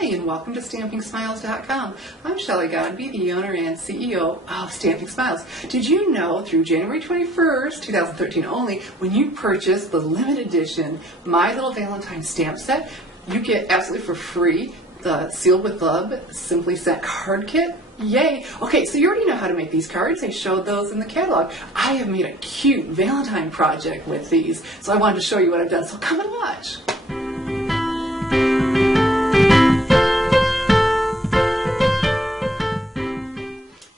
Hi, and welcome to StampingSmiles.com. I'm Shelley Godby, the owner and CEO of Stamping Smiles. Did you know through January 21st, 2013 only, when you purchase the limited edition My Little Valentine stamp set, you get absolutely for free the Sealed with Love Simply Sent card kit? Yay! Okay, so you already know how to make these cards. I showed those in the catalog. I have made a cute Valentine project with these, so I wanted to show you what I've done. So come and watch.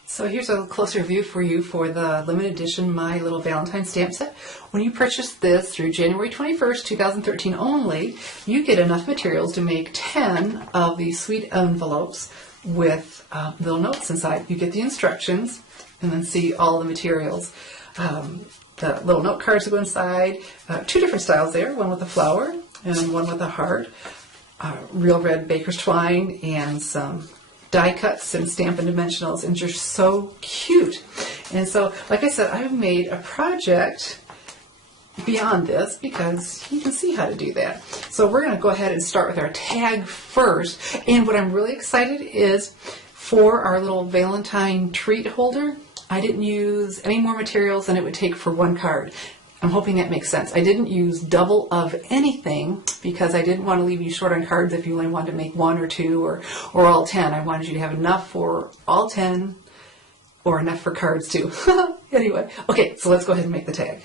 So here's a closer view for you for the limited edition My Little Valentine stamp set. When you purchase this through January 21st, 2013 only, you get enough materials to make 10 of these sweet envelopes with little notes inside. You get the instructions and then see all the materials. The little note cards go inside. Two different styles there, one with a flower and one with a heart. Real red baker's twine and some die cuts and Stampin' Dimensionals, and just so cute. And so, like I said, I've made a project beyond this because you can see how to do that. So we're going to go ahead and start with our tag first. And what I'm really excited is for our little Valentine treat holder, I didn't use any more materials than it would take for one card. I'm hoping that makes sense. I didn't use double of anything because I didn't want to leave you short on cards if you only wanted to make one or two or all 10. I wanted you to have enough for all 10 or enough for cards too. Anyway, okay, so let's go ahead and make the tag.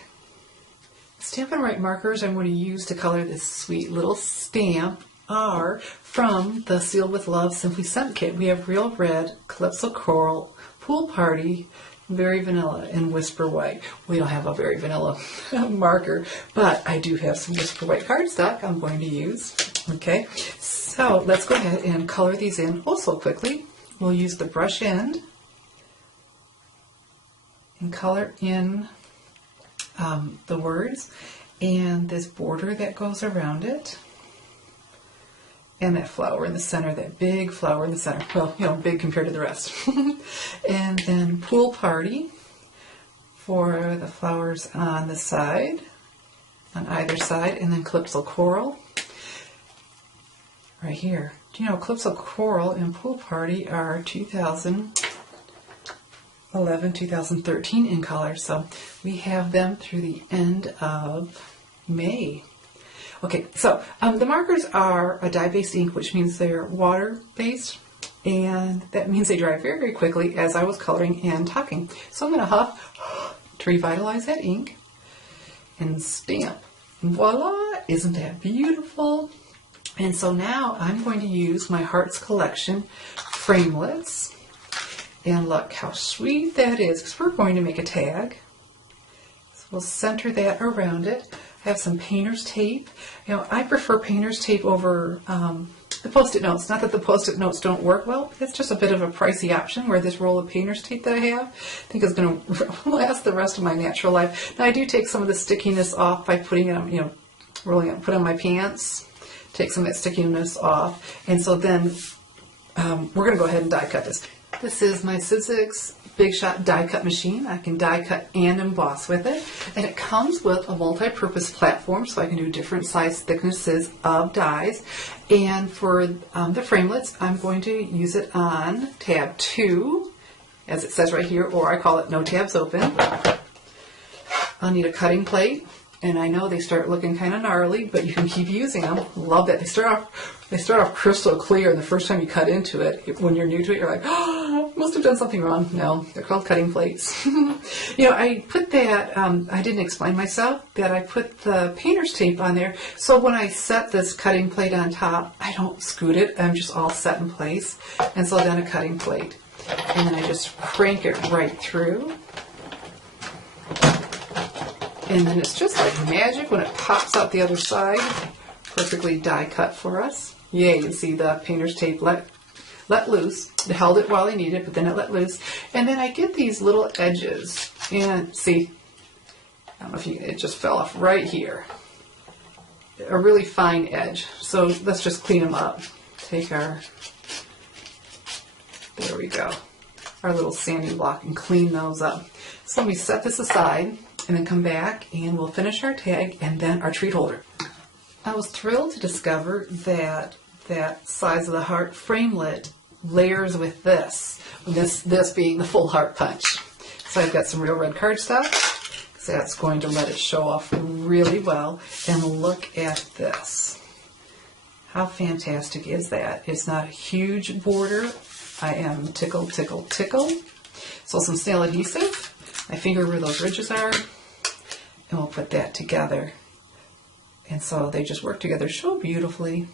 Stampin' Right markers I'm going to use to color this sweet little stamp are from the Sealed with Love Simply Sent kit. We have Real Red, Calypso Coral, Pool Party, Very Vanilla, and Whisper White. We don't have a Very Vanilla marker, but I do have some Whisper White cardstock I'm going to use. Okay, so let's go ahead and color these in so quickly. We'll use the brush end and color in the words and this border that goes around it. And that flower in the center, that big flower in the center. Well, you know, big compared to the rest. And then Pool Party for the flowers on the side, on either side, and then Calypso Coral right here. Do you know Calypso Coral and Pool Party are 2011, 2013 in color, so we have them through the end of May. Okay, so the markers are a dye-based ink, which means they're water-based, and that means they dry very, very quickly as I was coloring and talking. So I'm going to huff to revitalize that ink and stamp. And voila! Isn't that beautiful? And so now I'm going to use my Hearts Collection framelits, and look how sweet that is, because we're going to make a tag. So we'll center that around it. I have some painter's tape. You know, I prefer painter's tape over the Post-it notes. Not that the Post-it notes don't work well. It's just a bit of a pricey option, where this roll of painter's tape that I have, I think is going to last the rest of my natural life. Now, I do take some of the stickiness off by putting it on, you know, rolling it, put on my pants, take some of that stickiness off. And so then we're going to go ahead and die cut this. This is my Sizzix Big Shot die cut machine. I can die cut and emboss with it, and it comes with a multi-purpose platform, so I can do different size thicknesses of dies. And for the framelits, I'm going to use it on tab 2, as it says right here, or I call it no tabs open. I'll need a cutting plate, and I know they start looking kind of gnarly, but you can keep using them. Love that. They start off crystal clear, and the first time you cut into it, when you're new to it, you're like, oh, must have done something wrong. No, they're called cutting plates. You know, I put that, I didn't explain myself, that I put the painter's tape on there, so when I set this cutting plate on top, I don't scoot it, I'm just all set in place. And so then a cutting plate. And then I just crank it right through. And then it's just like magic when it pops out the other side. Perfectly die cut for us. Yay, you can see the painter's tape let loose. It held it while I needed it, but then it let loose. And then I get these little edges. And see, I don't know if you can, it just fell off right here. A really fine edge. So let's just clean them up. Take our, there we go, our little sanding block and clean those up. So let me set this aside and then come back and we'll finish our tag and then our treat holder. I was thrilled to discover that that size of the heart framelit layers with this being the full heart punch. So I've got some real red cardstock, so that's going to let it show off really well. And look at this. How fantastic is that? It's not a huge border. I am tickled, tickled, tickled. So some snail adhesive. I finger where those ridges are, and we'll put that together. And so they just work together so beautifully.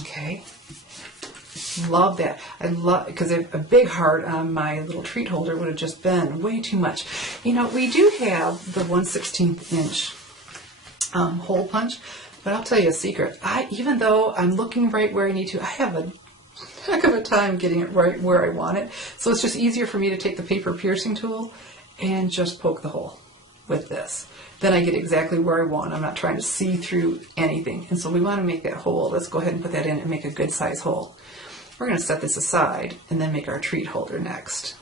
Okay. Love that. I love, because a big heart on my little treat holder would have just been way too much. You know, we do have the 1/16 inch hole punch, but I'll tell you a secret. Even though I'm looking right where I need to, I have a heck of a time getting it right where I want it. So it's just easier for me to take the paper piercing tool and just poke the hole with this. Then I get exactly where I want. I'm not trying to see through anything. And so we want to make that hole. Let's go ahead and put that in and make a good size hole. We're going to set this aside and then make our treat holder next.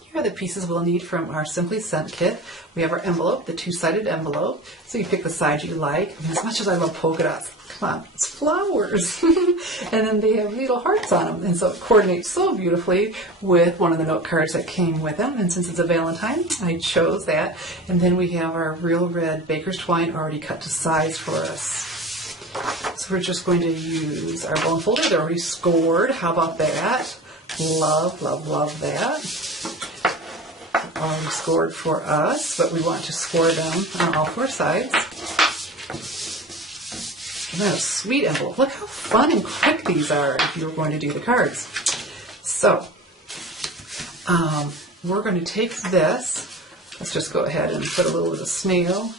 Here are the pieces we'll need from our Simply Sent kit. We have our envelope, the two-sided envelope. So you pick the side you like. And as much as I love polka dots, come on, it's flowers. And then they have little hearts on them. And so it coordinates so beautifully with one of the note cards that came with them. And since it's a Valentine, I chose that. And then we have our real red baker's twine already cut to size for us. So we're just going to use our bone folder. They're already scored. How about that? Love, love, love that. Already scored for us, but we want to score them on all four sides. And that a sweet envelope. Look how fun and quick these are if you were going to do the cards. So, we're going to take this. Let's just go ahead and put a little bit of snail.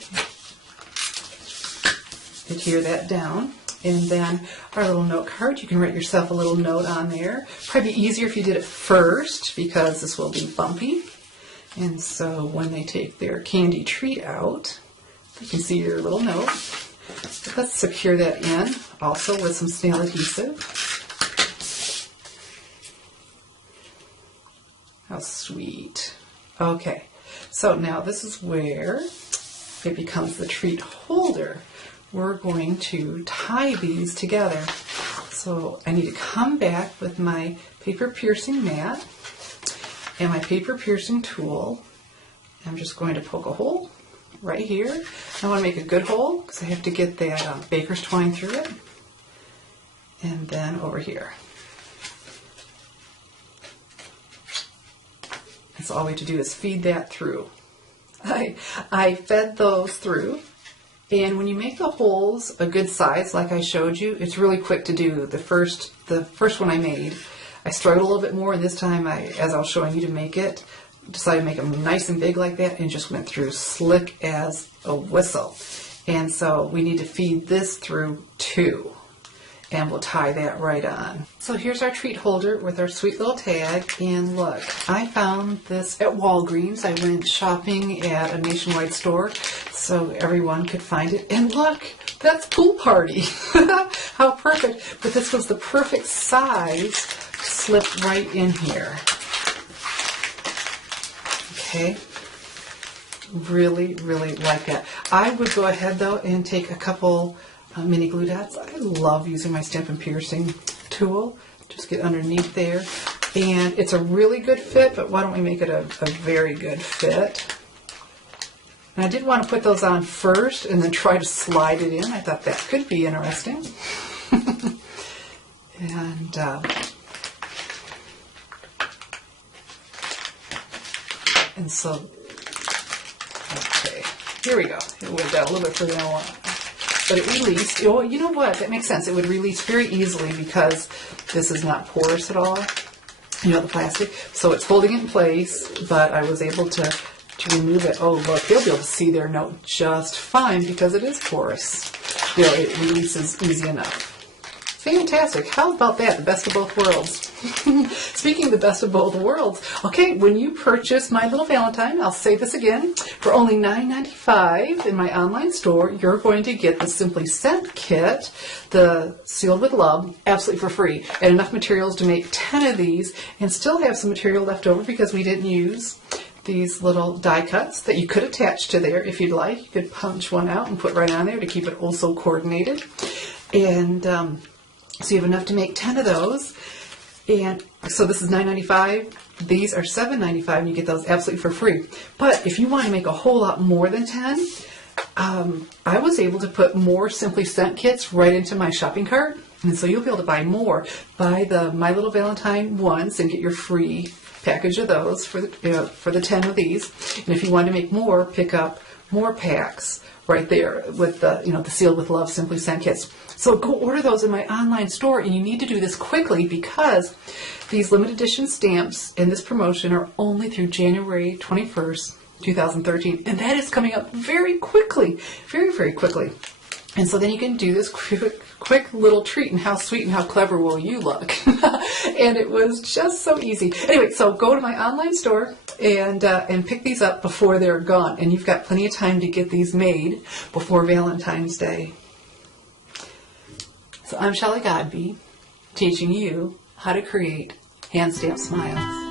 Adhere that down. And then our little note card, you can write yourself a little note on there. Probably be easier if you did it first because this will be bumpy. And so when they take their candy treat out, they can see your little note. But let's secure that in also with some snail adhesive. How sweet. Okay, so now this is where it becomes the treat holder. We're going to tie these together. So I need to come back with my paper piercing mat and my paper piercing tool. I'm just going to poke a hole right here. I want to make a good hole because I have to get that baker's twine through it. And then over here. That's all we have to do is feed that through. I fed those through. And when you make the holes a good size, like I showed you, it's really quick to do. The first one I made, I struggled a little bit more, and this time, as I was showing you to make it, decided to make them nice and big like that, and just went through slick as a whistle. And so we need to feed this through too, and we'll tie that right on. So here's our treat holder with our sweet little tag, and look, I found this at Walgreens. I went shopping at a nationwide store so everyone could find it, and look, that's Pool Party. How perfect. But this was the perfect size, slipped right in here. Okay, really, really like that. I would go ahead though and take a couple mini glue dots. I love using my Stampin' Piercing tool. Just get underneath there. And it's a really good fit, but why don't we make it a very good fit? And I did want to put those on first and then try to slide it in. I thought that could be interesting. And so, okay, here we go. It went down a little bit further than I want. But it released. Oh, you know what? That makes sense. It would release very easily because this is not porous at all. You know, the plastic. So it's holding it in place, but I was able to remove it. Oh, look, they'll be able to see their note just fine because it is porous. You know, it releases easy enough. Fantastic. How about that? The best of both worlds. Speaking of the best of both worlds, okay, when you purchase my Little Valentine, I'll say this again, for only $9.95 in my online store, you're going to get the Simply Sent kit, the Sealed with Love, absolutely for free. And enough materials to make 10 of these and still have some material left over because we didn't use these little die cuts that you could attach to there if you'd like. You could punch one out and put right on there to keep it also coordinated. And so you have enough to make 10 of those. And so this is $9.95. These are $7.95, and you get those absolutely for free. But if you want to make a whole lot more than 10, I was able to put more Simply Scent kits right into my shopping cart. And so you'll be able to buy more. Buy the My Little Valentine ones and get your free package of those for the 10 of these. And if you want to make more, pick up more packs right there with the Sealed with Love Simply Scent kits. So go order those in my online store, and you need to do this quickly because these limited edition stamps in this promotion are only through January 21st, 2013, and that is coming up very quickly, very, very quickly. And so then you can do this quick little treat, and how sweet and how clever will you look? And it was just so easy. Anyway, so go to my online store and pick these up before they're gone. And you've got plenty of time to get these made before Valentine's Day. So I'm Shelley Godby, teaching you how to create hand stamp smiles.